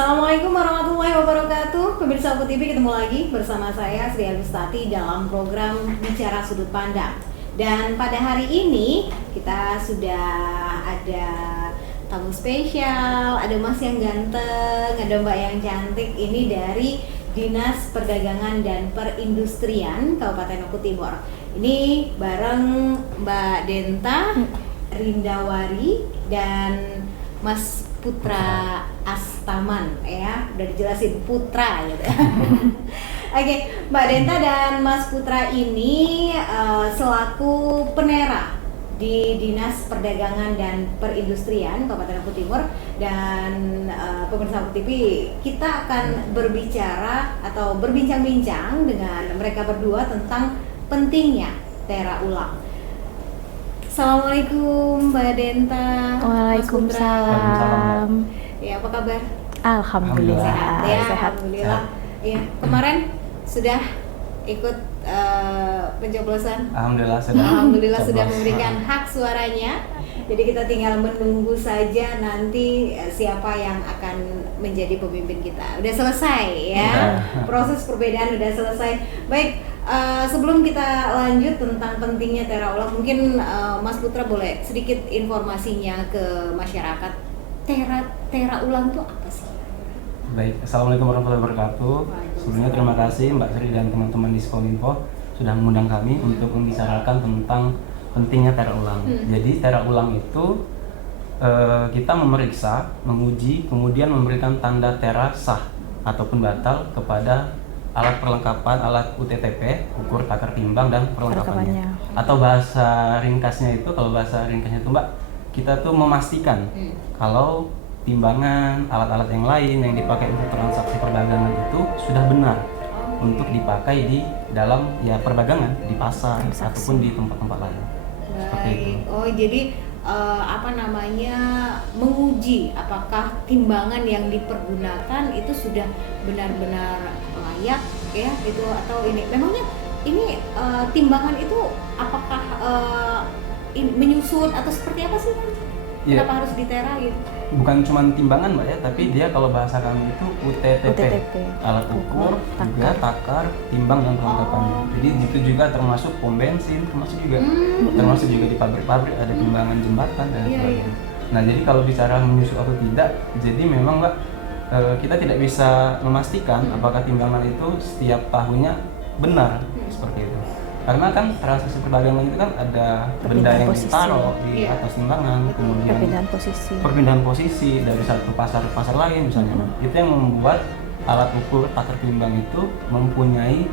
Assalamualaikum warahmatullahi wabarakatuh. Pemirsa Aku TV, ketemu lagi bersama saya Sri Agustati dalam program Bicara Sudut Pandang. Dan pada hari ini kita sudah ada tamu spesial, ada Mas yang ganteng, ada Mbak yang cantik. Ini dari Dinas Perdagangan dan Perindustrian Kabupaten Oku Timur. Ini bareng Mbak Denta Rindawari dan Mas Putra Astaman, ya udah dijelasin Putra gitu. Oke, Mbak Denta dan Mas Putra ini selaku penera di Dinas Perdagangan dan Perindustrian Kabupaten Oku Timur. Dan pemirsa Oku TV, kita akan berbicara atau berbincang-bincang dengan mereka berdua tentang pentingnya tera ulang. Assalamualaikum Mbak Denta. Waalaikumsalam. Ya, apa kabar? Alhamdulillah. Sehat ya, Sehat. alhamdulillah. Iya, kemarin sudah ikut pencoblosan. Alhamdulillah Sudah memberikan hak suaranya. Jadi kita tinggal menunggu saja nanti siapa yang akan menjadi pemimpin kita. Udah selesai ya. Proses perbedaan udah selesai. Baik, sebelum kita lanjut tentang pentingnya tera ulang, mungkin Mas Putra boleh sedikit informasinya ke masyarakat. Tera ulang itu apa sih? Baik, Assalamualaikum warahmatullahi wabarakatuh. Sebelumnya terima kasih Mbak Sri dan teman-teman di Skominfo sudah mengundang kami untuk membicarakan tentang pentingnya tera ulang. Jadi tera ulang itu kita memeriksa, menguji, kemudian memberikan tanda tera sah ataupun batal kepada alat perlengkapan, alat UTTP, ukur takar timbang dan perlengkapannya. Atau bahasa ringkasnya itu, kalau bahasa ringkasnya itu Mbak, kita tuh memastikan kalau timbangan, alat-alat yang lain yang dipakai untuk transaksi perdagangan itu sudah benar untuk dipakai di dalam perdagangan, di pasar ataupun di tempat-tempat lain. Seperti itu. Oh, jadi menguji apakah timbangan yang dipergunakan itu sudah benar-benar layak ya itu, atau ini memangnya ini timbangan itu apakah menyusun atau seperti apa sih? Kenapa harus ditera gitu? Bukan cuma timbangan Mbak ya, tapi dia kalau bahasa kami itu UTTP. Alat ukur, juga takar, timbang dan perlengkapannya. Jadi itu juga termasuk pom bensin, termasuk juga di pabrik-pabrik ada timbangan jembatan dan sebagainya. Nah, jadi kalau bicara menyusun atau tidak, jadi memang Mbak kita tidak bisa memastikan apakah timbangan itu setiap tahunnya benar seperti itu. Karena kan transaksi perdagangan itu kan ada benda yang ditaruh di atas timbangan, kemudian perpindahan posisi dari satu pasar ke pasar lain misalnya. Itu yang membuat alat ukur takar timbang itu mempunyai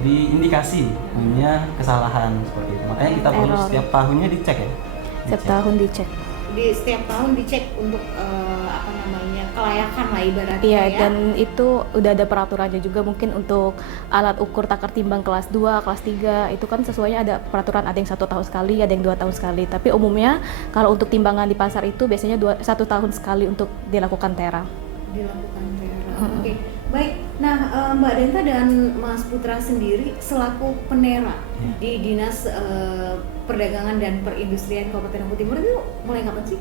diindikasi punya kesalahan seperti itu. Makanya kita perlu setiap tahunnya dicek ya. Setiap tahun dicek. Setiap tahun dicek untuk kelayakan lah ibaratnya. Iya, ya. dan itu udah ada peraturannya juga, mungkin untuk alat ukur takar timbang kelas 2, kelas 3 itu kan sesuainya ada peraturan, ada yang 1 tahun sekali, ada yang 2 tahun sekali. Tapi umumnya kalau untuk timbangan di pasar itu biasanya 1 tahun sekali untuk dilakukan tera. Oke. Baik. Nah, Mbak Denta dan Mas Putra sendiri selaku penera di Dinas Perdagangan dan Perindustrian Kabupaten Oku Timur itu mulai kapan sih?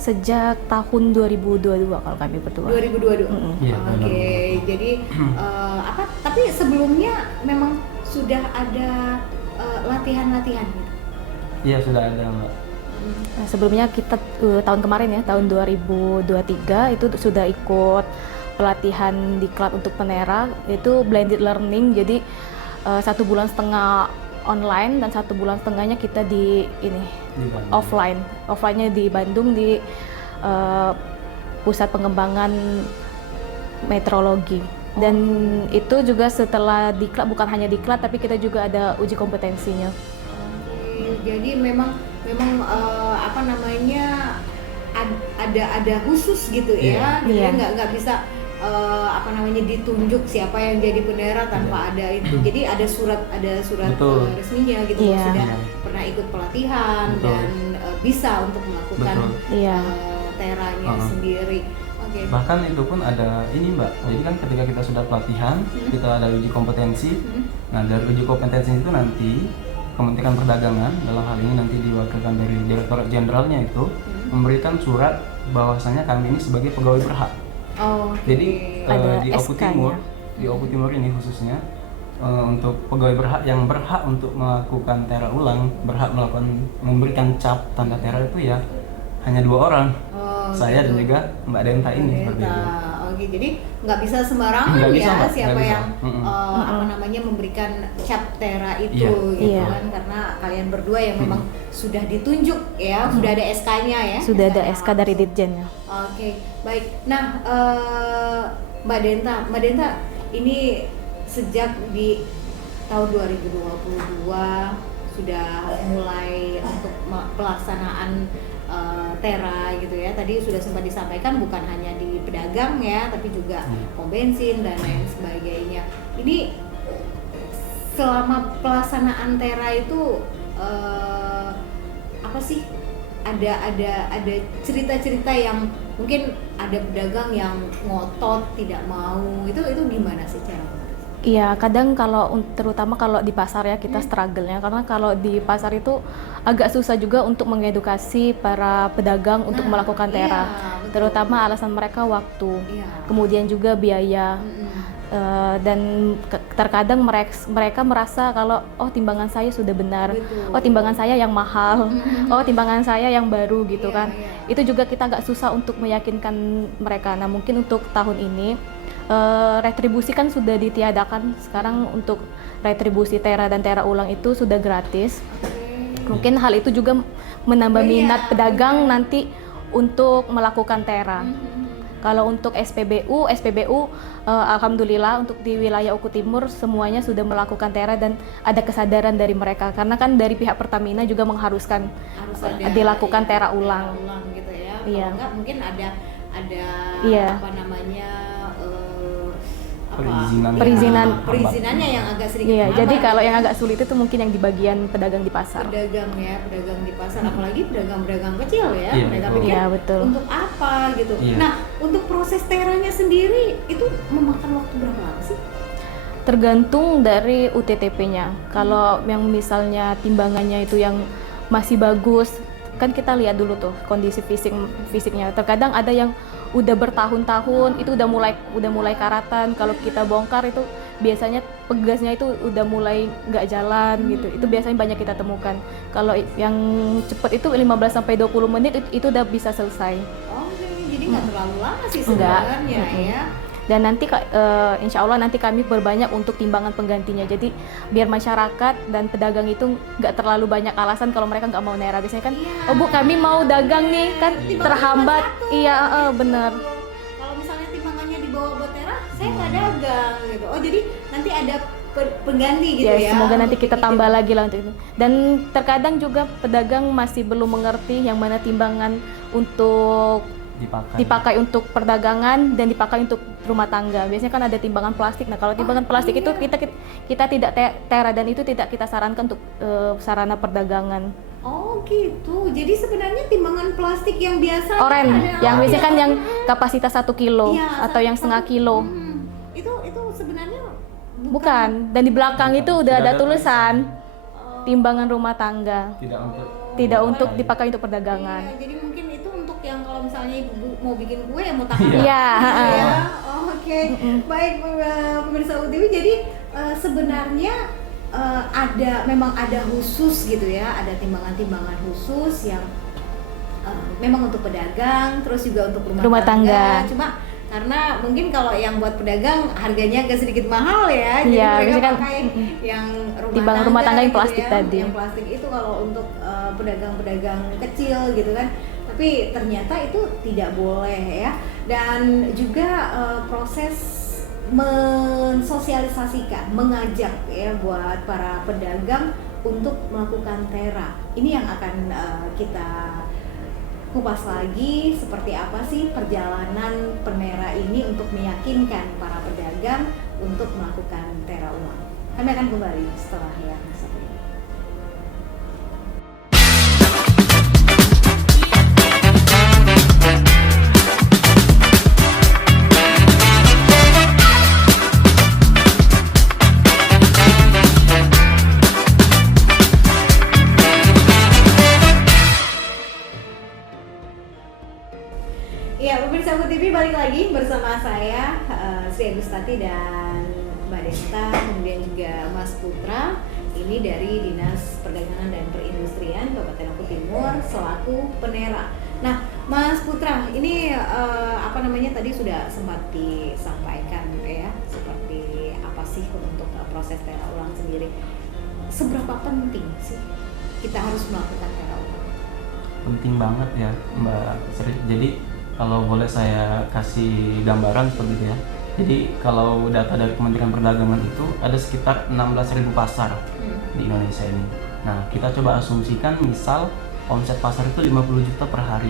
Sejak tahun 2022 kalau kami berdua. 2022. Iya, Oke. Jadi tapi sebelumnya memang sudah ada latihan-latihan gitu. Iya, sudah ada Mbak. Nah, sebelumnya kita tahun kemarin ya, tahun 2023 itu sudah ikut pelatihan di klub untuk penera, itu blended learning. Jadi 1,5 bulan online dan 1,5 bulan kita di offline-nya di Bandung di pusat pengembangan meteorologi. Dan itu juga setelah diklat, bukan hanya diklat tapi kita juga ada uji kompetensinya. Jadi memang ada khusus gitu ya. Jadi nggak bisa ditunjuk siapa yang jadi penera tanpa ada itu. Jadi ada surat resminya gitu. Sudah pernah ikut pelatihan dan bisa untuk melakukan teranya sendiri. Okay. Bahkan itu pun ada ini Mbak, jadi kan ketika kita sudah pelatihan, kita ada uji kompetensi. Nah, dari uji kompetensi itu nanti Kementerian Perdagangan dalam hal ini nanti diwakilkan dari Direktorat Jenderalnya itu memberikan surat bahwasanya kami ini sebagai pegawai berhak. Oh, Jadi Ada di Oku SK-nya. Timur, di Oku Timur ini khususnya untuk pegawai berhak yang berhak untuk melakukan tera ulang, berhak memberikan cap tanda tera itu ya hanya 2 orang. Oh, Saya gitu. dan juga Mbak Denta ini seperti itu. Oke, jadi nggak bisa sembarangan Nggak bisa, ya Mbak. siapa Nggak bisa. yang apa namanya memberikan cap tera itu Iya. gitu Iya. kan, karena kalian berdua yang memang sudah ditunjuk ya, sudah ada SK-nya ya. Sudah ada SK-nya SK dari langsung. Ditjen ya. Oke, baik. Nah, Mbak Denta ini sejak di tahun 2022 sudah mulai untuk pelaksanaan tera gitu ya. Tadi sudah sempat disampaikan bukan hanya di pedagang ya, tapi juga pom bensin dan lain sebagainya. Ini selama pelaksanaan tera itu apa sih? Ada cerita-cerita yang mungkin ada pedagang yang ngotot tidak mau, itu gimana sih cara? Iya, kadang terutama kalau di pasar ya kita struggle-nya, karena kalau di pasar itu agak susah juga untuk mengedukasi para pedagang untuk melakukan tera. Iya, betul. Terutama alasan mereka waktu, Iya. kemudian juga biaya. Dan terkadang mereka merasa kalau timbangan saya sudah benar, Betul. timbangan saya yang mahal, timbangan saya yang baru gitu Iya, kan. iya. Itu juga kita agak susah untuk meyakinkan mereka. Nah mungkin untuk tahun ini retribusi kan sudah ditiadakan. Sekarang untuk retribusi tera dan tera ulang itu sudah gratis. Mungkin hal itu juga menambah Oh, iya, minat pedagang benar. nanti untuk melakukan tera. Kalau untuk SPBU alhamdulillah untuk di wilayah Oku Timur semuanya sudah melakukan tera dan ada kesadaran dari mereka, karena kan dari pihak Pertamina juga mengharuskan Harus ada dilakukan tera tera ulang. gitu ya. Iya. Kalau enggak mungkin ada Iya. apa namanya perizinannya yang agak sedikit Iya, lambat. jadi kalau yang agak sulit itu mungkin yang di bagian pedagang di pasar. pedagang di pasar, apalagi pedagang kecil ya. Iya, Mereka betul. pikir Iya, betul. untuk apa gitu. Iya. Nah, untuk proses teranya sendiri itu memakan waktu berapa lama sih? Tergantung dari UTTP-nya. Kalau yang misalnya timbangannya itu yang masih bagus, kan kita lihat dulu tuh kondisi fisiknya. Terkadang ada yang udah bertahun-tahun itu udah mulai karatan. Kalau kita bongkar itu biasanya pegasnya itu udah mulai nggak jalan gitu. Itu biasanya banyak kita temukan. Kalau yang cepet itu 15 sampai 20 menit itu udah bisa selesai. Oke, jadi nggak terlalu lama sih Enggak. sebenarnya ya. Dan nanti insya Allah nanti kami berbanyak untuk timbangan penggantinya. Jadi biar masyarakat dan pedagang itu nggak terlalu banyak alasan kalau mereka nggak mau nera. Biasanya kan, Iya. oh Bu kami mau dagang nih kan Timbangan terhambat. cuma satu. Iya bener. Kalau misalnya timbangannya dibawa buat tera, saya nggak dagang gitu. Oh, jadi nanti ada pengganti gitu ya. Semoga nanti untuk kita bikin tambah lagi lah untuk itu. Dan terkadang juga pedagang masih belum mengerti yang mana timbangan untuk dipakai untuk perdagangan dan dipakai untuk rumah tangga. Biasanya kan ada timbangan plastik. Nah, kalau timbangan plastik itu kita tidak tera dan itu tidak kita sarankan untuk sarana perdagangan. Oh gitu. Jadi sebenarnya timbangan plastik yang biasa Oren, ada- yang biasanya kan ya. yang kapasitas 1 kilo Iya, atau yang setengah kilo. Itu sebenarnya Bukan. Dan di belakang itu udah Sudah ada ada tulisan timbangan rumah tangga. Tidak untuk dipakai untuk perdagangan. Iya, jadi mungkin itu untuk yang kalau misalnya ibu mau bikin kue ya mau tangan. Iya. Ya. Oh, oke. Baik pemirsa UTV, jadi sebenarnya memang ada khusus gitu ya, ada timbangan-timbangan khusus yang memang untuk pedagang, terus juga untuk rumah tangga. Cuma karena mungkin kalau yang buat pedagang harganya agak sedikit mahal ya, jadi Iya, mereka biasanya kan, pakai yang timbangan rumah tangga yang gitu plastik ya. tadi. Yang plastik itu kalau untuk pedagang-pedagang kecil gitu kan, tapi ternyata itu tidak boleh ya. Dan juga proses mensosialisasikan, mengajak ya buat para pedagang untuk melakukan tera. Ini yang akan kita kupas lagi, seperti apa sih perjalanan penera ini untuk meyakinkan para pedagang untuk melakukan tera ulang. Kami akan kembali setelah yang satu ini. Sahabat TV, balik lagi bersama saya Sri Agustati dan Mbak Desta, kemudian juga Mas Putra. Ini dari Dinas Perdagangan dan Perindustrian Kabupaten Lombok Timur selaku penera. Nah, Mas Putra, ini tadi sudah sempat disampaikan gitu ya, seperti apa sih untuk proses tera ulang sendiri. Seberapa penting sih kita harus melakukan tera ulang? Penting banget ya Mbak Sri. Jadi kalau boleh saya kasih gambaran seperti itu ya. Jadi kalau data dari Kementerian Perdagangan itu ada sekitar 16.000 pasar di Indonesia ini. Nah, kita coba asumsikan misal omset pasar itu 50 juta per hari.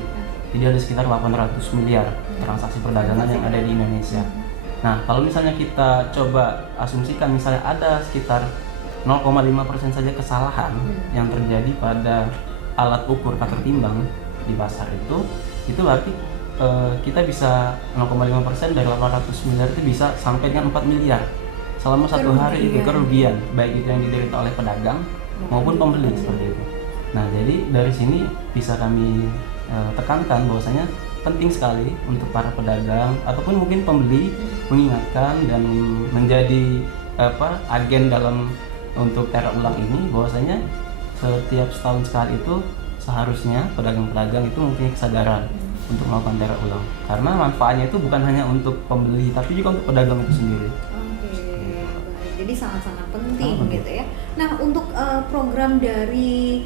Jadi ada sekitar 800 miliar transaksi perdagangan yang ada di Indonesia. Nah, kalau misalnya kita coba asumsikan misalnya ada sekitar 0,5% saja kesalahan yang terjadi pada alat ukur takar timbang di pasar itu berarti kita bisa 0,5% dari 800 miliar itu bisa sampai dengan 4 miliar selama satu hari itu kerugian, baik itu yang diderita oleh pedagang maupun pembeli seperti itu. Nah, jadi dari sini bisa kami tekankan bahwasanya penting sekali untuk para pedagang ataupun mungkin pembeli mengingatkan dan menjadi agen dalam untuk tera ulang ini, bahwasanya setiap setahun sekali itu seharusnya pedagang-pedagang itu mempunyai kesadaran untuk melakukan tera ulang, karena manfaatnya itu bukan hanya untuk pembeli tapi juga untuk pedagang itu sendiri. Oke, baik. Jadi sangat-sangat penting gitu ya. Nah, untuk program dari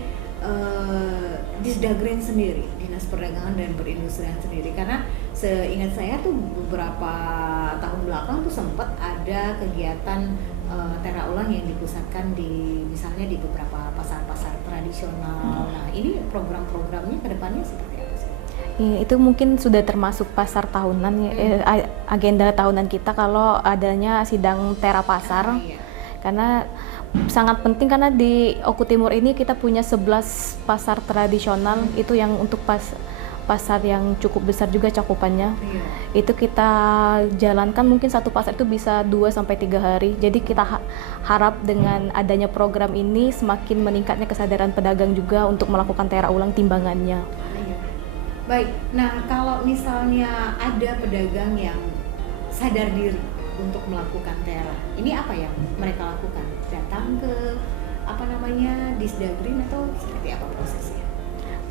Disdagren sendiri, Dinas Perdagangan dan Perindustrian sendiri, karena seingat saya tuh beberapa tahun belakang tuh sempat ada kegiatan tera ulang yang dipusatkan misalnya di beberapa pasar-pasar tradisional. Nah, ini program-programnya ke depannya seperti apa sih? Itu mungkin sudah termasuk pasar tahunan, agenda tahunan kita kalau adanya sidang tera pasar. Karena sangat penting, karena di Oku Timur ini kita punya 11 pasar tradisional, itu yang untuk pasar yang cukup besar juga cakupannya. Itu kita jalankan, mungkin satu pasar itu bisa 2-3 hari. Jadi kita harap dengan adanya program ini semakin meningkatnya kesadaran pedagang juga untuk melakukan tera ulang timbangannya. Baik, nah kalau misalnya ada pedagang yang sadar diri untuk melakukan tera, ini apa yang mereka lakukan? Datang ke Disdagren atau seperti apa prosesnya?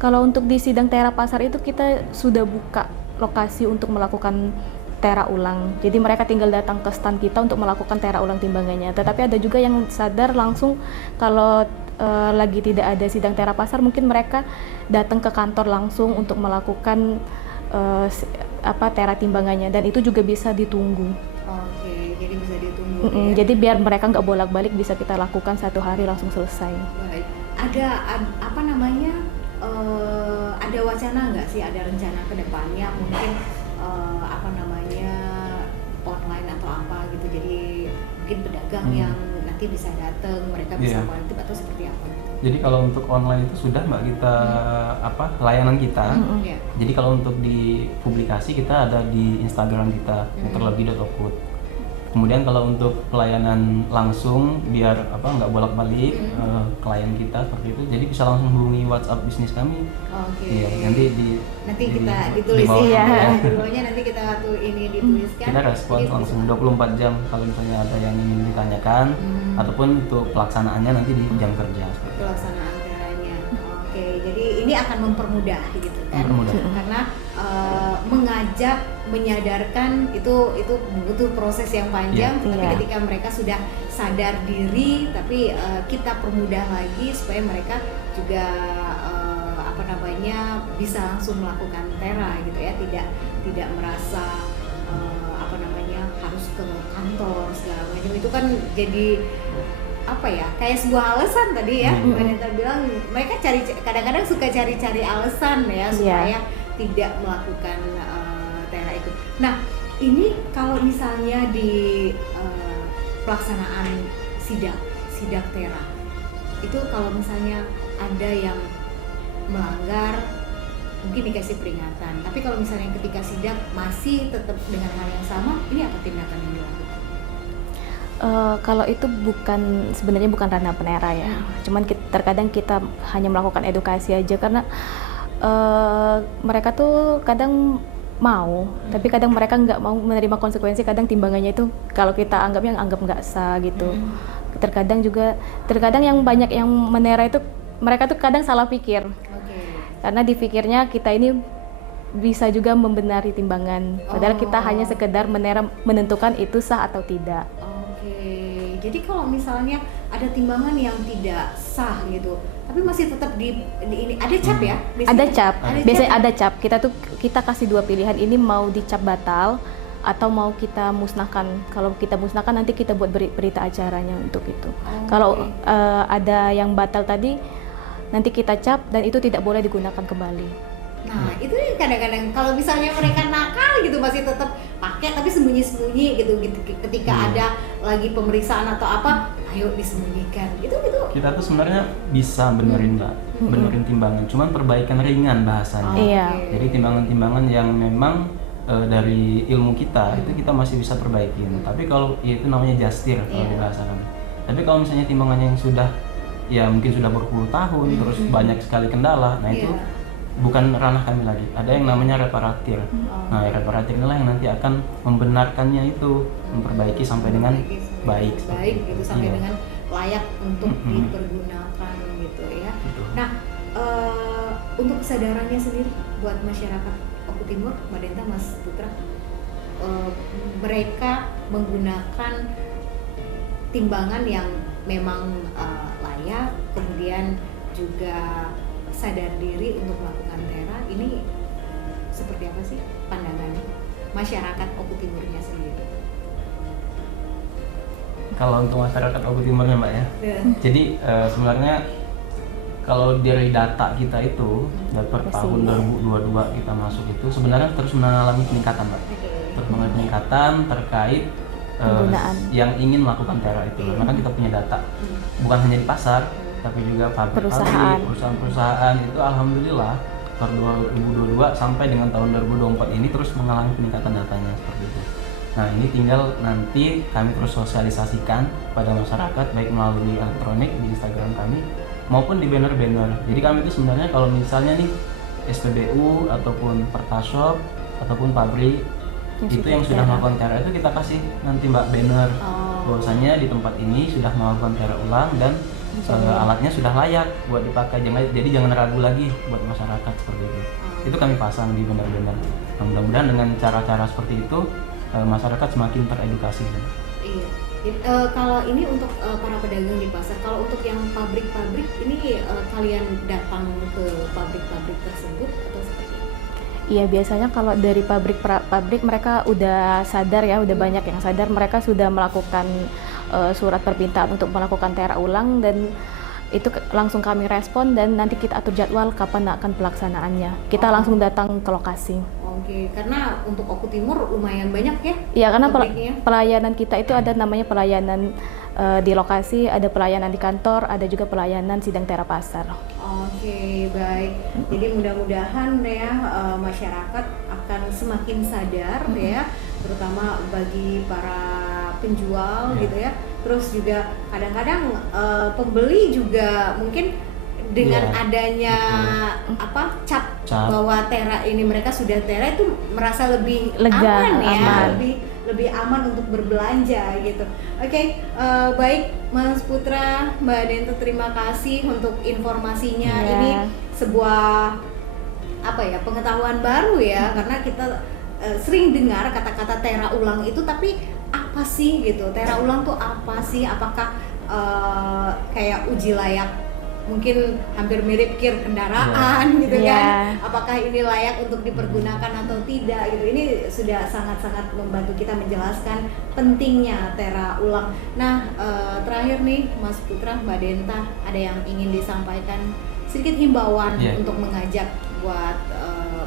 Kalau untuk di sidang tera pasar itu kita sudah buka lokasi untuk melakukan tera ulang. Jadi mereka tinggal datang ke stand kita untuk melakukan tera ulang timbangannya. Tetapi ada juga yang sadar langsung kalau lagi tidak ada sidang tera pasar, mungkin mereka datang ke kantor langsung untuk melakukan tera timbangannya, dan itu juga bisa ditunggu. Oke, jadi bisa ditunggu. Jadi biar mereka nggak bolak-balik, bisa kita lakukan satu hari langsung selesai. Baik. Ada wacana nggak sih, ada rencana ke depannya mungkin online atau apa gitu, jadi mungkin pedagang yang nanti bisa datang, mereka bisa kontak atau seperti apa gitu? Jadi kalau untuk online itu sudah Mbak kita layanan kita. Jadi kalau untuk di publikasi kita ada di Instagram kita terlebih.okut. Kemudian kalau untuk pelayanan langsung biar nggak bolak-balik klien kita seperti itu, jadi bisa langsung hubungi WhatsApp bisnis kami. Iya, nanti kita ditulis ya. Dulunya nanti kita dituliskan. Kita respons langsung 24 jam kalau misalnya ada yang ingin ditanyakan ataupun untuk pelaksanaannya nanti di jam kerja. Pelaksanaan teranya. Oke, jadi ini akan mempermudah gitu kan? Karena mengajak, menyadarkan itu butuh proses yang panjang, tapi ketika mereka sudah sadar diri, tapi kita permudah lagi supaya mereka juga bisa langsung melakukan tera gitu ya, tidak merasa harus ke kantor segala macam. Itu kan jadi kayak sebuah alasan tadi ya. Wanita bilang mereka kadang-kadang suka cari alasan ya supaya tidak melakukan tera itu. Nah, ini kalau misalnya di pelaksanaan sidak tera itu, kalau misalnya ada yang melanggar mungkin dikasih peringatan, tapi kalau misalnya ketika sidak masih tetap dengan hal yang sama, ini apa tindakan yang dilakukan? Kalau itu sebenarnya bukan ranah penera ya. Cuman terkadang kita hanya melakukan edukasi aja, karena mereka tuh kadang mau, tapi kadang mereka nggak mau menerima konsekuensi. Kadang timbangannya itu kalau kita anggapnya anggap nggak sah gitu. Terkadang yang banyak yang menera itu mereka tuh kadang salah pikir. Karena dipikirnya kita ini bisa juga membenari timbangan, padahal kita hanya sekedar menentukan itu sah atau tidak. Jadi kalau misalnya ada timbangan yang tidak sah gitu, tapi masih tetap ini ada cap ya? Ada cap. Biasanya ada cap. Kita kasih 2 pilihan, ini mau dicap batal atau mau kita musnahkan. Kalau kita musnahkan nanti kita buat berita acaranya untuk itu. Kalau ada yang batal tadi nanti kita cap dan itu tidak boleh digunakan kembali. Nah itu kadang-kadang kalau misalnya mereka nakal gitu masih tetap pakai tapi sembunyi-sembunyi gitu ketika ada lagi pemeriksaan atau apa, ayo disembunyikan gitu. Kita tuh sebenarnya bisa benerin Mbak, benerin timbangan, cuman perbaikan ringan bahasanya. Jadi timbangan-timbangan yang memang dari ilmu kita itu kita masih bisa perbaikin. Tapi kalau ya itu namanya justir kalau dibahasakan. Tapi kalau misalnya timbangannya yang sudah ya mungkin sudah berpuluh tahun terus banyak sekali kendala, nah itu bukan ranah kami lagi. Ada yang namanya reparatir. Nah, reparatir inilah yang nanti akan membenarkannya itu, memperbaiki sampai dengan baik gitu, sampai dengan layak untuk dipergunakan gitu ya. Nah, untuk kesadarannya sendiri buat masyarakat Oku Timur, Mbak Denta, Mas Putra, mereka menggunakan timbangan yang memang layak, kemudian juga sadar diri untuk melakukan tera, ini seperti apa sih pandangan masyarakat Oku Timurnya sendiri? Kalau untuk masyarakat Oku Timurnya Mbak ya, jadi sebenarnya kalau dari data kita itu per tahun 2022 kita masuk itu sebenarnya terus mengalami peningkatan Mbak. Terus mengalami peningkatan terkait yang ingin melakukan tera itu. Karena kan kita punya data, bukan hanya di pasar, tapi juga perusahaan-perusahaan itu alhamdulillah per 2022 sampai dengan tahun 2024 ini terus mengalami peningkatan datanya seperti itu. Nah ini tinggal nanti kami terus sosialisasikan pada masyarakat baik melalui elektronik di Instagram kami maupun di banner-banner. Jadi kami itu sebenarnya kalau misalnya nih SPBU ataupun Pertashop ataupun pabrik itu yang sudah melakukan tera itu kita kasih nanti Mbak banner bahwasanya di tempat ini sudah melakukan tera ulang dan alatnya sudah layak buat dipakai. Jadi jangan ragu lagi buat masyarakat seperti itu. Itu kami pasang di banner-banner. Nah, mudah-mudahan dengan cara-cara seperti itu masyarakat semakin teredukasi. Iya. Kalau ini untuk para pedagang di pasar, kalau untuk yang pabrik-pabrik ini kalian datang ke pabrik-pabrik tersebut atau seperti apa? Iya, biasanya kalau dari pabrik mereka udah sadar ya, udah banyak yang sadar, mereka sudah melakukan surat permintaan untuk melakukan tera ulang dan itu langsung kami respon dan nanti kita atur jadwal kapan akan pelaksanaannya. Kita langsung datang ke lokasi. Oke, karena untuk Oku Timur lumayan banyak ya? Iya, karena pelayanan kita itu ada namanya pelayanan di lokasi, ada pelayanan di kantor, ada juga pelayanan sidang tera pasar. Oke, baik. Jadi mudah-mudahan ya masyarakat akan semakin sadar ya, terutama bagi para penjual gitu ya. Terus juga kadang-kadang pembeli juga mungkin dengan adanya cap bahwa tera ini mereka sudah tera itu merasa lebih lega, aman ya, lebih aman untuk berbelanja gitu. Oke, baik Mas Putra, Mbak Denta, terima kasih untuk informasinya. Ini sebuah pengetahuan baru ya, karena kita sering dengar kata-kata tera ulang itu, tapi apa sih gitu? Tera ulang tuh apa sih? Apakah kayak uji layak, mungkin hampir mirip kir kendaraan gitu kan? Apakah ini layak untuk dipergunakan atau tidak gitu? Ini sudah sangat-sangat membantu kita menjelaskan pentingnya tera ulang. Nah, terakhir nih Mas Putra, Mbak Denta, ada yang ingin disampaikan, sedikit himbauan untuk mengajak buat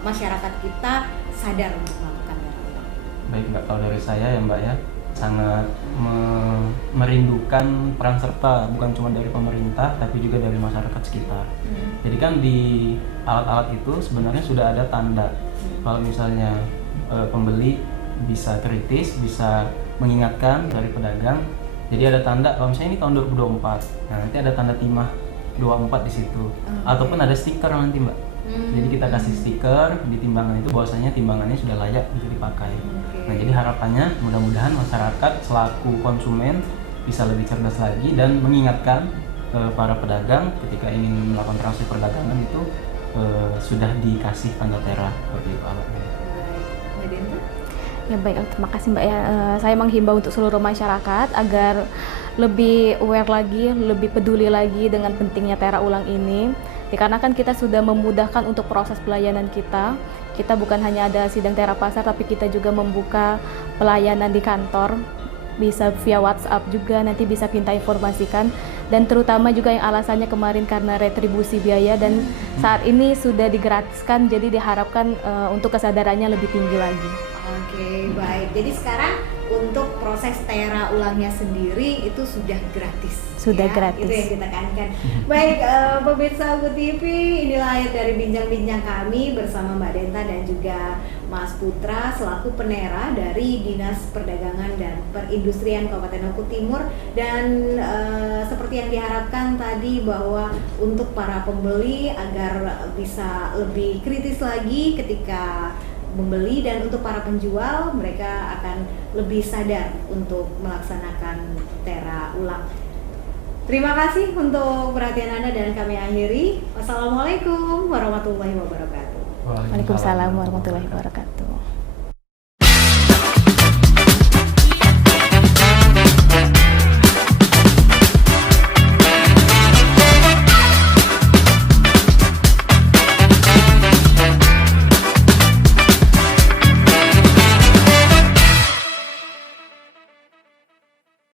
masyarakat kita sadar untuk melakukan tera ulang. Baik Mbak, kalau dari saya ya Mbak ya, sangat merindukan peran serta bukan cuma dari pemerintah tapi juga dari masyarakat sekitar. Jadi kan di alat-alat itu sebenarnya sudah ada tanda kalau misalnya pembeli bisa kritis, bisa mengingatkan dari pedagang. Jadi ada tanda kalau misalnya ini tahun 2024, nah nanti ada tanda timah 24 di situ, ataupun ada stiker nanti Mbak. Jadi kita kasih stiker di timbangan itu bahwasanya timbangannya sudah layak untuk dipakai. Nah, jadi harapannya mudah-mudahan masyarakat selaku konsumen bisa lebih cerdas lagi dan mengingatkan para pedagang ketika ingin melakukan transaksi perdagangan itu sudah dikasih tanda tera seperti itu alatnya. Ya baik, terima kasih Mbak ya. Saya menghimbau untuk seluruh masyarakat agar lebih aware lagi, lebih peduli lagi dengan pentingnya tera ulang ini. Dikarenakan kita sudah memudahkan untuk proses pelayanan kita. Kita bukan hanya ada sidang tera pasar, tapi kita juga membuka pelayanan di kantor. Bisa via WhatsApp juga, nanti bisa kita informasikan. Dan terutama juga yang alasannya kemarin karena retribusi biaya dan saat ini sudah digratiskan, jadi diharapkan untuk kesadarannya lebih tinggi lagi. Oke, baik. Jadi sekarang untuk proses tera ulangnya sendiri itu sudah gratis. Sudah ya? gratis. Itu yang ditekankan. Baik, pemirsa UKU TV, inilah akhir dari bincang-bincang kami bersama Mbak Denta dan juga Mas Putra selaku penera dari Dinas Perdagangan dan Perindustrian Kabupaten Oku Timur. Dan seperti yang diharapkan tadi bahwa untuk para pembeli agar bisa lebih kritis lagi ketika membeli, dan untuk para penjual mereka akan lebih sadar untuk melaksanakan tera ulang. Terima kasih untuk perhatian Anda dan kami akhiri. Wassalamualaikum warahmatullahi wabarakatuh. Waalaikumsalam warahmatullahi wabarakatuh.